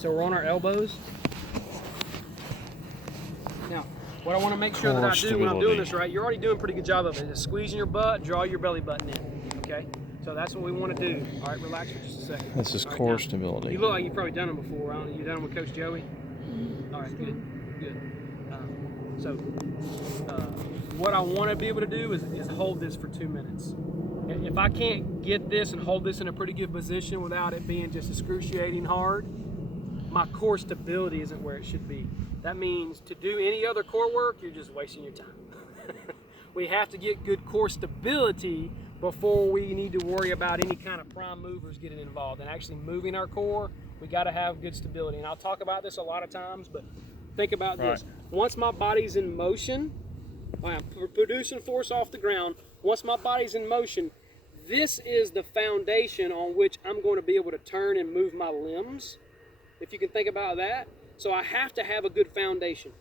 So we're on our elbows. Now, what I want to make sure that I do when I'm doing this right, you're already doing a pretty good job of it, is squeezing your butt, draw your belly button in, okay? So that's what we want to do. All right, relax for just a second. This is right, core now, stability. You look like you've probably done them before. I don't know, you've done them with Coach Joey? All right, good, good. So what I want to be able to do is hold this for 2 minutes. If I can't get this and hold this in a pretty good position without it being just excruciating hard, my core stability isn't where it should be. That means to do any other core work, you're just wasting your time. We have to get good core stability before we need to worry about any kind of prime movers getting involved. And actually moving our core, we got to have good stability. And I'll talk about this a lot of times, but think about this. Once my body's in motion, I'm producing force off the ground. Once my body's in motion, this is the foundation on which I'm going to be able to turn and move my limbs, if you can think about that. So I have to have a good foundation.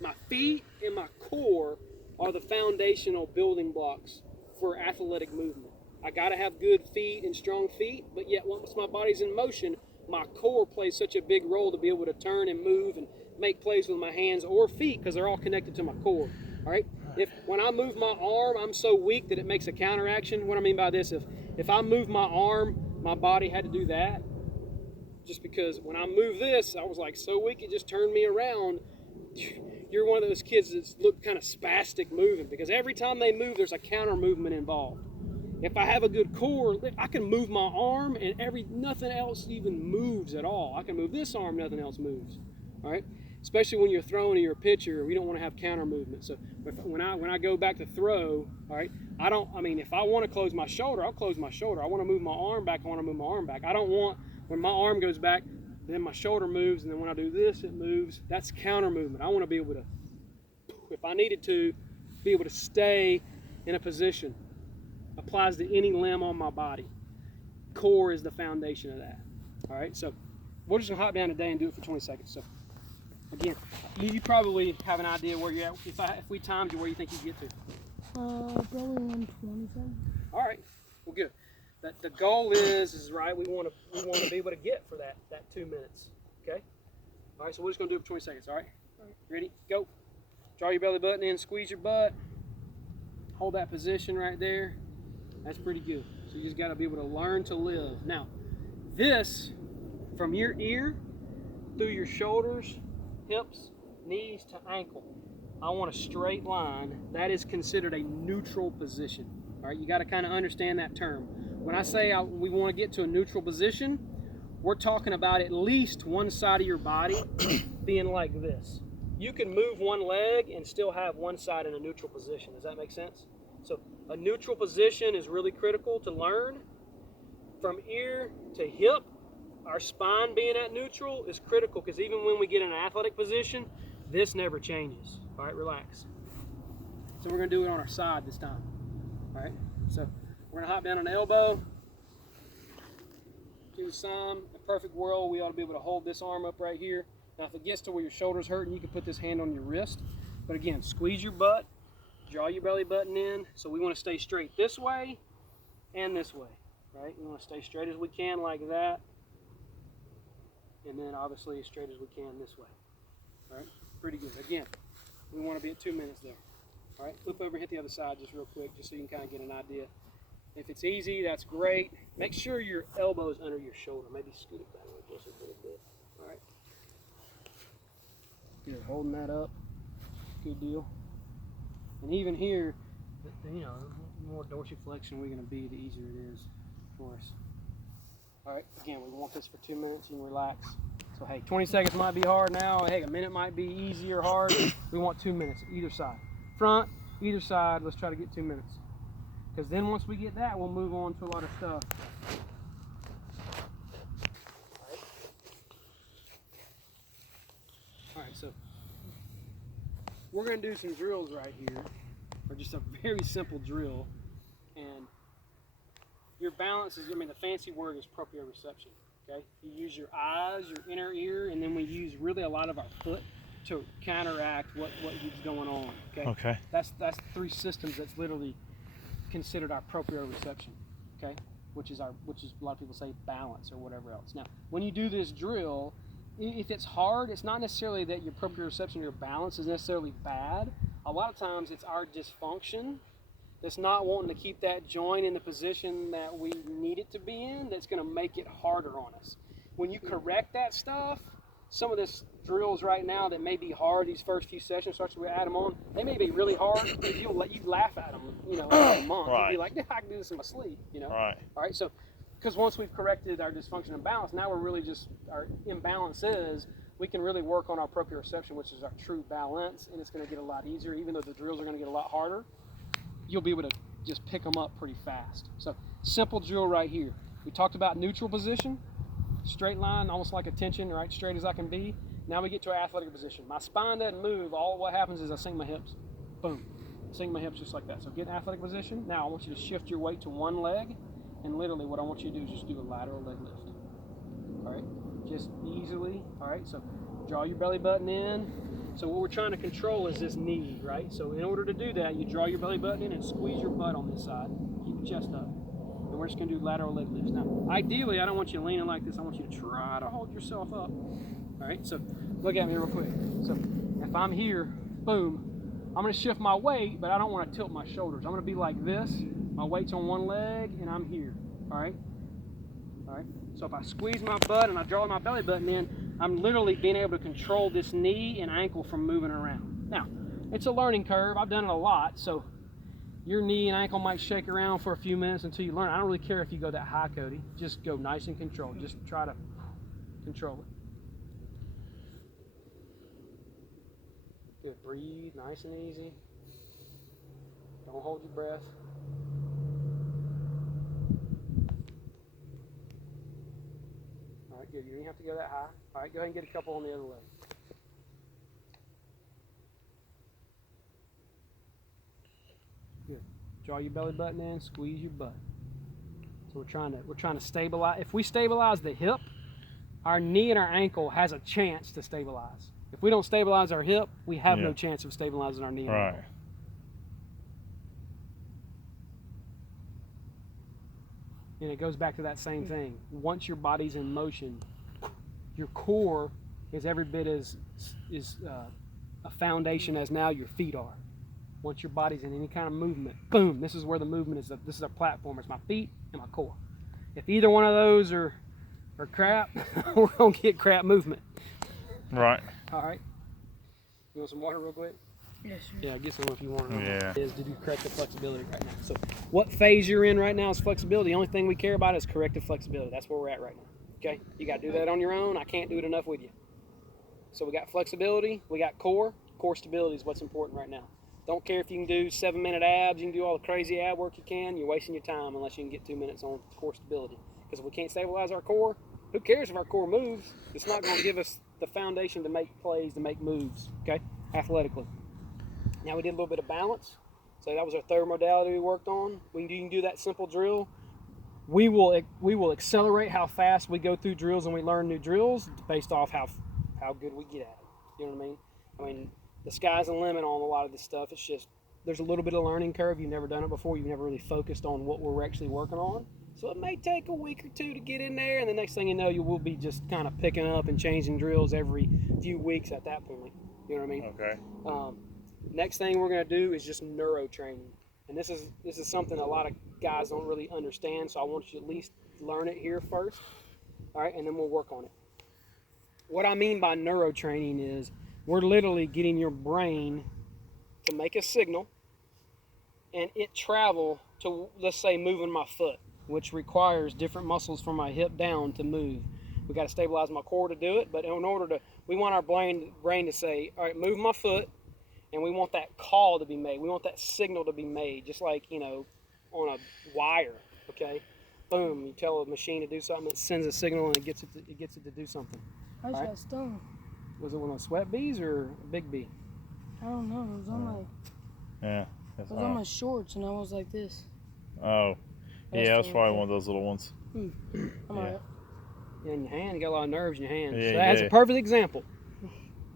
My feet and my core are the foundational building blocks for athletic movement. I got to have good feet and strong feet, but yet once my body's in motion, my core plays such a big role to be able to turn and move and make plays with my hands or feet, because they're all connected to my core. All right. When I move my arm, I'm so weak that it makes a counteraction. What I mean by this, if I move my arm, my body had to do that. Just because when I move this, I was like so weak it just turned me around. You're one of those kids that look kind of spastic moving, because every time they move, there's a counter movement involved. If I have a good core, I can move my arm and nothing else even moves at all. I can move this arm, nothing else moves. All right. Especially when you're throwing and you're a pitcher, we don't want to have counter movement. So when I go back to throw, all right, if I want to close my shoulder, I'll close my shoulder. I want to move my arm back, I want to move my arm back. I don't want, when my arm goes back, then my shoulder moves, and then when I do this, it moves. That's counter movement. I want to be able to, if I needed to, be able to stay in a position. Applies to any limb on my body. Core is the foundation of that. All right, so we're just gonna hop down today and do it for 20 seconds. So again, you probably have an idea where you're at. If we timed you, where you think you get to? Probably 127. All right, well, good. The goal is right. We want to be able to get for that 2 minutes. Okay. All right, so we're just gonna do it for 20 seconds. All right. Ready? Go. Draw your belly button in. Squeeze your butt. Hold that position right there. That's pretty good. So you just got to be able to learn to live. Now, this from your ear through your shoulders, hips, knees to ankle. I want a straight line. That is considered a neutral position. All right, you got to kind of understand that term. When I say we want to get to a neutral position, we're talking about at least one side of your body being like this. You can move one leg and still have one side in a neutral position. Does that make sense? So a neutral position is really critical to learn. From ear to hip, our spine being at neutral is critical, because even when we get in an athletic position, this never changes. All right, relax. So we're going to do it on our side this time. All right, so we're going to hop down on the elbow. Do some. In a perfect world, we ought to be able to hold this arm up right here. Now, if it gets to where your shoulder's hurting, you can put this hand on your wrist. But again, squeeze your butt. Draw your belly button in. So we want to stay straight this way and this way, right? We want to stay straight as we can like that. And then obviously as straight as we can this way. All right, pretty good. Again, we want to be at 2 minutes there. All right, flip over and hit the other side just real quick, just so you can kind of get an idea. If it's easy, that's great. Make sure your elbow's under your shoulder. Maybe scoot it back just a little bit. All right. Good, holding that up. Good deal. And even here, the more dorsiflexion we're going to be, the easier it is for us. All right, again, we want this for 2 minutes. You can relax. So, hey, 20 seconds might be hard now. Hey, a minute might be easy or hard. We want 2 minutes, either side. Front, either side. Let's try to get 2 minutes. Because then once we get that, we'll move on to a lot of stuff. All right, so we're going to do some drills right here, or just a very simple drill. And your balance is, the fancy word is proprioception, okay? You use your eyes, your inner ear, and then we use really a lot of our foot to counteract what is going on, okay? Okay. That's 3 systems that's literally considered our proprioception, okay? Which is a lot of people say balance or whatever else. Now, when you do this drill, if it's hard, it's not necessarily that your proprioception, your balance is necessarily bad. A lot of times it's our dysfunction that's not wanting to keep that joint in the position that we need it to be in that's going to make it harder on us. When you correct that stuff, some of this drills right now that may be hard, these first few sessions, starts we add them on, they may be really hard, but you laugh at them, in a month. Right. You'll be like, yeah, I can do this in my sleep, Right. All right, so, because once we've corrected our dysfunction and balance, now we're really just, our imbalance is, we can really work on our proprioception, which is our true balance, and it's going to get a lot easier. Even though the drills are going to get a lot harder, you'll be able to just pick them up pretty fast. So, simple drill right here. We talked about neutral position, straight line, almost like a tension, right, straight as I can be. Now we get to our athletic position. My spine doesn't move. All what happens is I sink my hips. Boom. Sink my hips just like that. So get in athletic position. Now I want you to shift your weight to one leg, and literally what I want you to do is just do a lateral leg lift. All right, just easily. All right, so draw your belly button in. So what we're trying to control is this knee, right? So in order to do that, you draw your belly button in and squeeze your butt on this side. Keep your chest up. And we're just going to do lateral leg lifts. Now, ideally, I don't want you leaning like this. I want you to try to hold yourself up. All right, so look at me real quick. So if I'm here, boom, I'm going to shift my weight, but I don't want to tilt my shoulders. I'm going to be like this. My weight's on one leg, and I'm here. All right? All right? So if I squeeze my butt and I draw my belly button in, I'm literally being able to control this knee and ankle from moving around. Now, it's a learning curve. I've done it a lot, so your knee and ankle might shake around for a few minutes until you learn. I don't really care if you go that high, Cody. Just go nice and controlled. Just try to control it. Good. Breathe nice and easy. Don't hold your breath. All right, good. You don't even have to go that high. All right, go ahead and get a couple on the other leg. Good. Draw your belly button in, squeeze your butt. So we're trying to stabilize. If we stabilize the hip, our knee and our ankle has a chance to stabilize. If we don't stabilize our hip, we have no chance of stabilizing our knee and ankle. And it goes back to that same thing. Once your body's in motion, your core is every bit as a foundation as now your feet are. Once your body's in any kind of movement, boom, this is where the movement is. This is our platform. It's my feet and my core. If either one of those are crap, we're going to get crap movement. Right. All right. You want some water real quick? Yes, sir. Yeah, get some if you want. Yeah. Is to do corrective flexibility right now. So what phase you're in right now is flexibility. The only thing we care about is corrective flexibility. That's where we're at right now. Okay? You got to do that on your own. I can't do it enough with you. So we got flexibility. We got core. Core stability is what's important right now. Don't care if you can do 7-minute abs. You can do all the crazy ab work you can. You're wasting your time unless you can get 2 minutes on core stability. Because if we can't stabilize our core, who cares if our core moves? It's not going to give us the foundation to make plays, to make moves, okay, athletically. Now we did a little bit of balance. So that was our third modality we worked on. You can do that simple drill. We will accelerate how fast we go through drills and we learn new drills based off how good we get at it. You know what I mean? I mean, the sky's the limit on a lot of this stuff. It's just, there's a little bit of learning curve. You've never done it before. You've never really focused on what we're actually working on. So it may take a week or two to get in there, and the next thing you know, you will be just kind of picking up and changing drills every few weeks at that point. You know what I mean? Okay. Next thing we're going to do is just neuro training. And this is something a lot of guys don't really understand, so I want you to at least learn it here first. All right, and then we'll work on it. What I mean by neuro training is we're literally getting your brain to make a signal and it travel to, let's say, moving my foot, which requires different muscles from my hip down to move. We got to stabilize my core to do it, but in order to, we want our brain to say, all right, move my foot, and we want that call to be made. We want that signal to be made, just like, on a wire, okay? Boom, you tell a machine to do something, it sends a signal and it gets it to do something. I just Right. got stung. Was it one of the sweat bees or a big bee? I don't know. It was on my Yeah. on my shorts, and I was like this. Oh. Yeah, that's probably one of those little ones. I'm alright. Yeah, in your hand, you got a lot of nerves in your hand. Yeah, so that's yeah. a perfect example.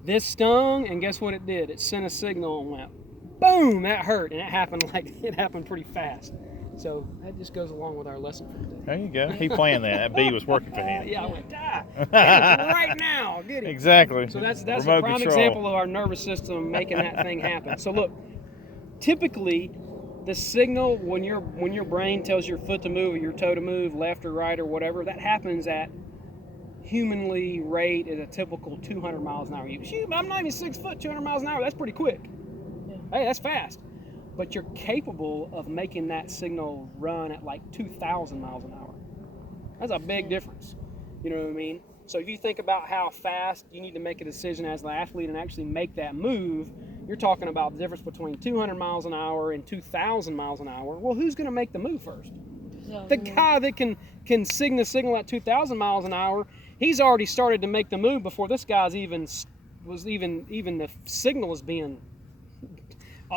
This stung, and guess what it did? It sent a signal and went, boom, that hurt, and it happened pretty fast. So that just goes along with our lesson for today. There you go. He planned that. That bee was working for him. Yeah, I went, right now, get it. Exactly. So that's a Remote prime control. example of our nervous system making that thing happen. So look, typically the signal when your brain tells your foot to move or your toe to move, left or right or whatever, that happens at humanly rate at a typical 200 miles an hour. Shoot, I'm not even 6 foot, 200 miles an hour. That's pretty quick. Yeah. Hey, that's fast. But you're capable of making that signal run at like 2,000 miles an hour. That's a big difference. You know what I mean? So if you think about how fast you need to make a decision as an athlete and actually make that move, you're talking about the difference between 200 miles an hour and 2,000 miles an hour. Well, who's going to make the move first? The guy that can sing the signal at 2,000 miles an hour, he's already started to make the move before this guy's even the signal is being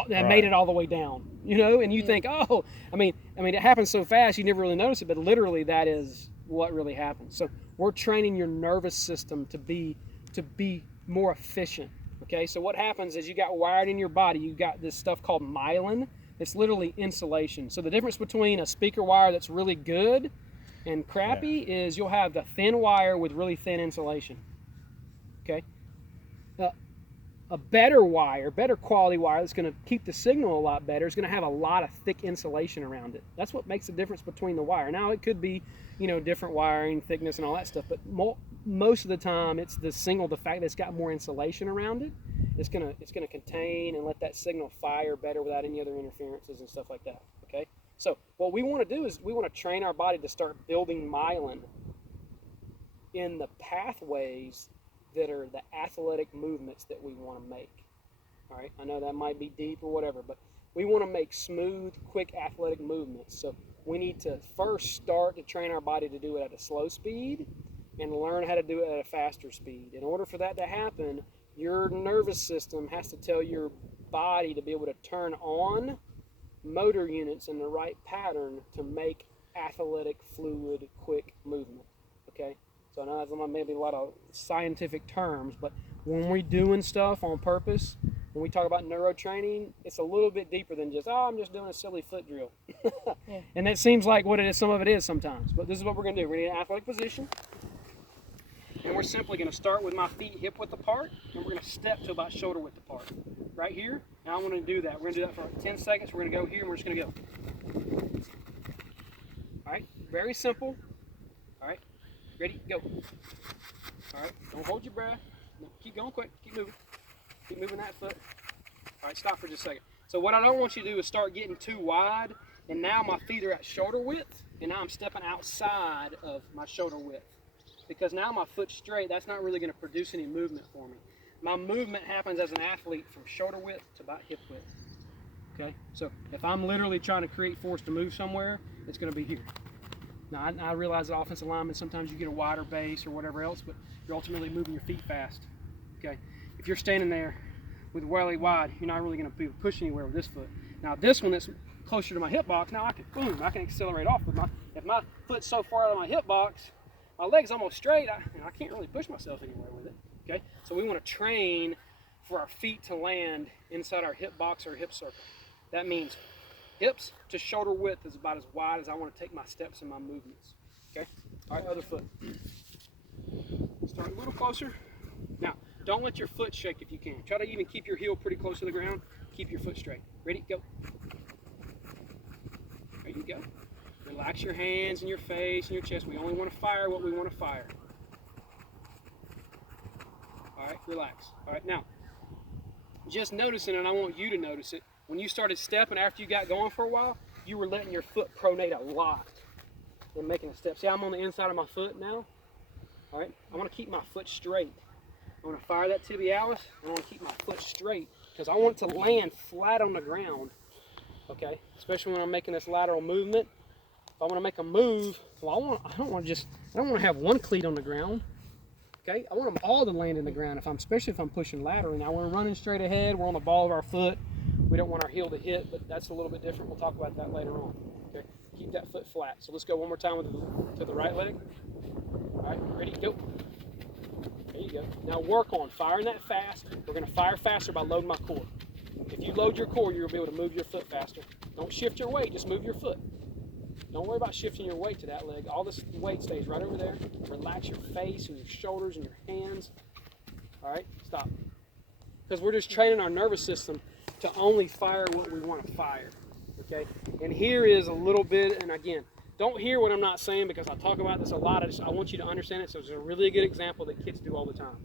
that made it all the way down, you know. And you think, oh, I mean, it happens so fast you never really notice it, but literally that is what really happens. So we're training your nervous system to be more efficient. Okay, so what happens is you got wired in your body, you got this stuff called myelin. It's literally insulation. So the difference between a speaker wire that's really good and crappy is you'll have the thin wire with really thin insulation. Okay, a better wire, better quality wire that's going to keep the signal a lot better is going to have a lot of thick insulation around it. That's what makes the difference between the wire. Now it could be, you know, different wiring thickness and all that stuff, but most of the time it's the fact that it's got more insulation around it. It's gonna contain and let that signal fire better without any other interferences and stuff like that. Okay, so what we want to do is we want to train our body to start building myelin in the pathways that are the athletic movements that we want to make. All right, I know that might be deep or whatever, but we want to make smooth, quick athletic movements. So we need to first start to train our body to do it at a slow speed and learn how to do it at a faster speed. In order for that to happen, your nervous system has to tell your body to be able to turn on motor units in the right pattern to make athletic, fluid, quick movement. Okay? So I know that's maybe a lot of scientific terms, but when we're doing stuff on purpose, when we talk about neurotraining, it's a little bit deeper than just, I'm just doing a silly foot drill. Yeah. And that seems like what it is, some of it is sometimes. But this is what we're going to do. We're going to get an athletic position. And we're simply going to start with my feet hip width apart, and we're going to step to about shoulder width apart. Right here. Now I'm going to do that. We're going to do that for like 10 seconds. We're going to go here, and we're just going to go. All right. Very simple. All right. Ready? Go. All right. Don't hold your breath. No, keep going quick. Keep moving. Keep moving that foot. All right. Stop for just a second. So what I don't want you to do is start getting too wide, and now my feet are at shoulder width, and now I'm stepping outside of my shoulder width. Because now my foot's straight, that's not really going to produce any movement for me. My movement happens as an athlete from shoulder width to about hip width. Okay? So if I'm literally trying to create force to move somewhere, it's going to be here. Now, I realize that offensive linemen, sometimes you get a wider base or whatever else, but you're ultimately moving your feet fast. Okay? If you're standing there with really wide, you're not really going to be able to push anywhere with this foot. Now, this one that's closer to my hip box, now I can accelerate off. But if my foot's so far out of my hip box, my leg's almost straight, I can't really push myself anywhere with it. Okay? So we want to train for our feet to land inside our hip box or hip circle. That means hips to shoulder width is about as wide as I want to take my steps and my movements. Okay? All right, other foot. Start a little closer. Now, don't let your foot shake if you can. Try to even keep your heel pretty close to the ground. Keep your foot straight. Ready? Go. There you go. Relax your hands and your face and your chest. We only want to fire what we want to fire. All right, relax. All right, now, just noticing, and I want you to notice it, when you started stepping after you got going for a while, you were letting your foot pronate a lot and making a step. See, I'm on the inside of my foot now. All right, I want to keep my foot straight. I want to fire that tibialis, and I want to keep my foot straight because I want it to land flat on the ground. Okay, especially when I'm making this lateral movement. If I want to make a move, well, I don't want to have one cleat on the ground. Okay, I want them all to land in the ground. Especially if I'm pushing laterally. Now we're running straight ahead. We're on the ball of our foot. We don't want our heel to hit, but that's a little bit different. We'll talk about that later on. Okay, keep that foot flat. So let's go one more time to the right leg. All right, ready? Go. There you go. Now work on firing that fast. We're going to fire faster by loading my core. If you load your core, you'll be able to move your foot faster. Don't shift your weight. Just move your foot. Don't worry about shifting your weight to that leg. All this weight stays right over there. Relax your face and your shoulders and your hands. All right, stop. Because we're just training our nervous system to only fire what we want to fire, okay? And here is a little bit, and again, don't hear what I'm not saying because I talk about this a lot. I want you to understand it. So it's a really good example that kids do all the time.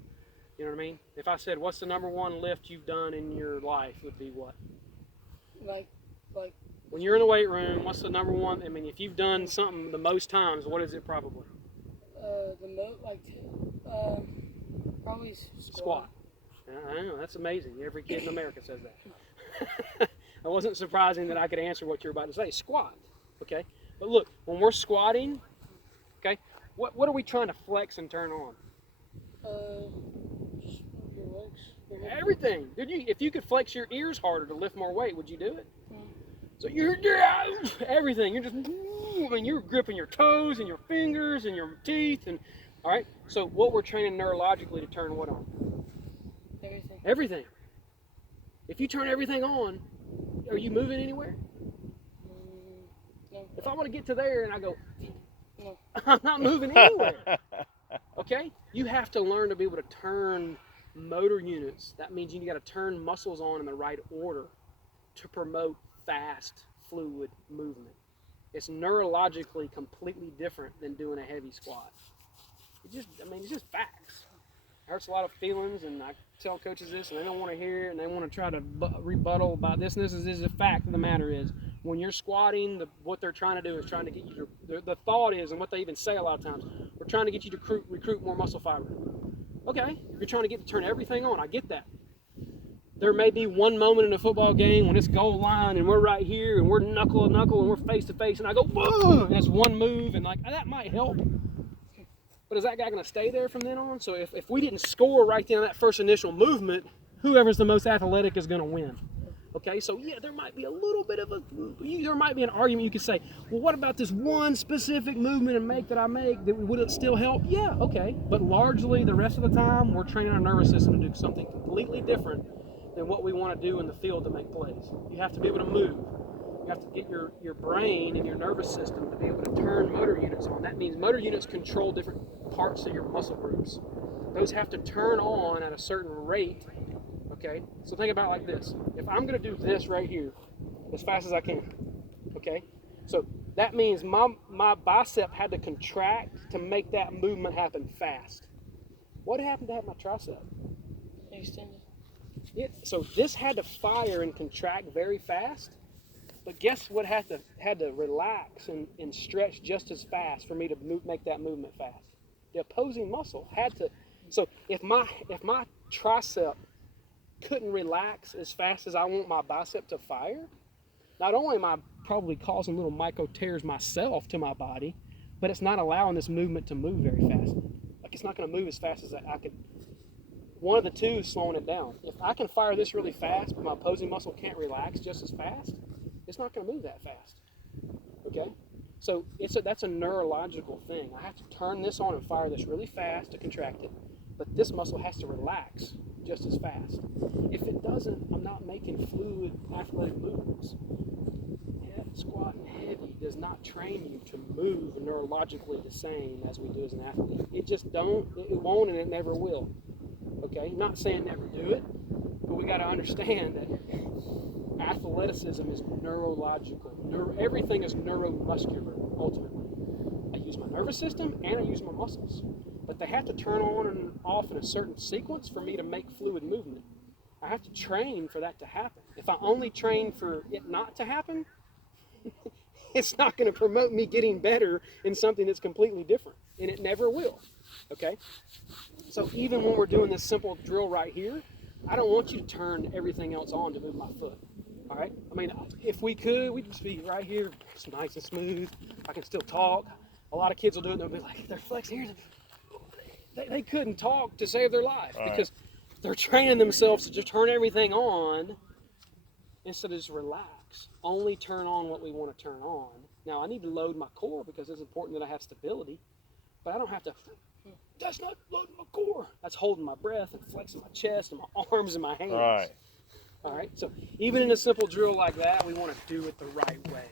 You know what I mean? If I said, what's the number one lift you've done in your life, would be what? Like. When you're in the weight room, what's the number one? I mean, if you've done something the most times, what is it probably? Probably Squat. I know, that's amazing. Every kid in America says that. It wasn't surprising that I could answer what you're about to say. Squat, okay? But look, when we're squatting, okay, what are we trying to flex and turn on? Just your legs. Everything. If you could flex your ears harder to lift more weight, would you do it? So you're everything. You're just, I mean, you're gripping your toes and your fingers and your teeth, and all right. So what we're training neurologically to turn what on? Everything. Everything. If you turn everything on, are you moving anywhere? No. If I want to get to there and I go, No. I'm not moving anywhere. Okay? You have to learn to be able to turn motor units. That means you got to turn muscles on in the right order to promote fast, fluid movement. It's neurologically completely different than doing a heavy squat. It's just facts. It hurts a lot of feelings, and I tell coaches this, and they don't want to hear it, and they want to try to rebuttal about this. And this is a fact of the matter is, when you're squatting, what they're trying to do is trying to get you to, the thought is, and what they even say a lot of times, we're trying to get you to recruit more muscle fiber. Okay, you're trying to get to turn everything on. I get that. There may be one moment in a football game when it's goal line and we're right here and we're knuckle to knuckle and we're face to face and I go, whoa, and that's one move and like that might help. But is that guy going to stay there from then on? So if we didn't score right then on that first initial movement, whoever's the most athletic is going to win. Okay, so yeah, there might be a little bit of there might be an argument you could say, well, what about this one specific movement and make that I make, that would it still help? Yeah, okay, but largely the rest of the time we're training our nervous system to do something completely different than what we want to do in the field to make plays. You have to be able to move. You have to get your brain and your nervous system to be able to turn motor units on. That means motor units control different parts of your muscle groups. Those have to turn on at a certain rate. Okay, so think about it like this. If I'm going to do this right here as fast as I can, okay, so that means my bicep had to contract to make that movement happen fast. What happened to have my tricep? Extended. So this had to fire and contract very fast, but guess what had to relax and stretch just as fast for me to make that movement fast? The opposing muscle had to. So if my tricep couldn't relax as fast as I want my bicep to fire, not only am I probably causing little micro tears myself to my body, but it's not allowing this movement to move very fast. Like it's not going to move as fast as I could. One of the two is slowing it down. If I can fire this really fast, but my opposing muscle can't relax just as fast, it's not going to move that fast. Okay? So that's a neurological thing. I have to turn this on and fire this really fast to contract it, but this muscle has to relax just as fast. If it doesn't, I'm not making fluid athletic movements. Squatting heavy does not train you to move neurologically the same as we do as an athlete. It just don't. It won't, and it never will. Okay, not saying never do it, but we got to understand that athleticism is neurological. Everything is neuromuscular, ultimately. I use my nervous system and I use my muscles, but they have to turn on and off in a certain sequence for me to make fluid movement. I have to train for that to happen. If I only train for it not to happen, it's not going to promote me getting better in something that's completely different, and it never will. Okay? So even when we're doing this simple drill right here, I don't want you to turn everything else on to move my foot. All right? I mean, if we could, we'd just be right here. It's nice and smooth. I can still talk. A lot of kids will do it, and they'll be like, they're flexing here. They couldn't talk to save their life because they're training themselves to just turn everything on instead of just relax. Only turn on what we want to turn on. Now, I need to load my core because it's important that I have stability, but I don't have to. That's not loading my core. That's holding my breath and flexing my chest and my arms and my hands. Right. All right. So even in a simple drill like that, we want to do it the right way.